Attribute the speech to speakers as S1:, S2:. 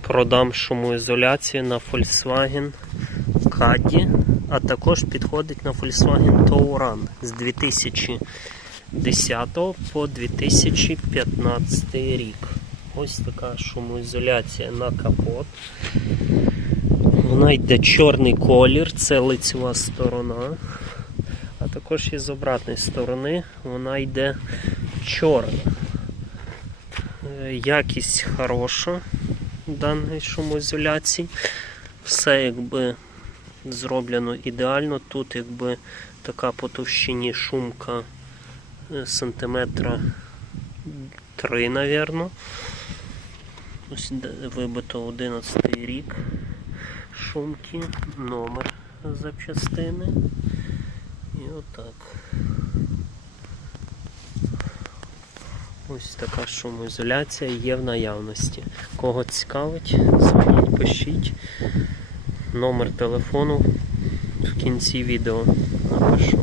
S1: Продам шумоізоляцію на Volkswagen Caddy, а також підходить на Volkswagen Touran з 2010 по 2015 рік. Ось така шумоізоляція на капот. Вона йде чорний колір, це лицева сторона. А також і з обратної сторони вона йде чорна. Е, Якість хороша даної шумоізоляції. Все якби зроблено ідеально. Тут якби така по товщині шумка е, сантиметра 3, напевно. Ось вибито 11 рік шумки, номер запчастини. І отак. Ось така шумоізоляція є в наявності. Кого цікавить, дзвоніть, пишіть. Номер телефону в кінці відео напишу.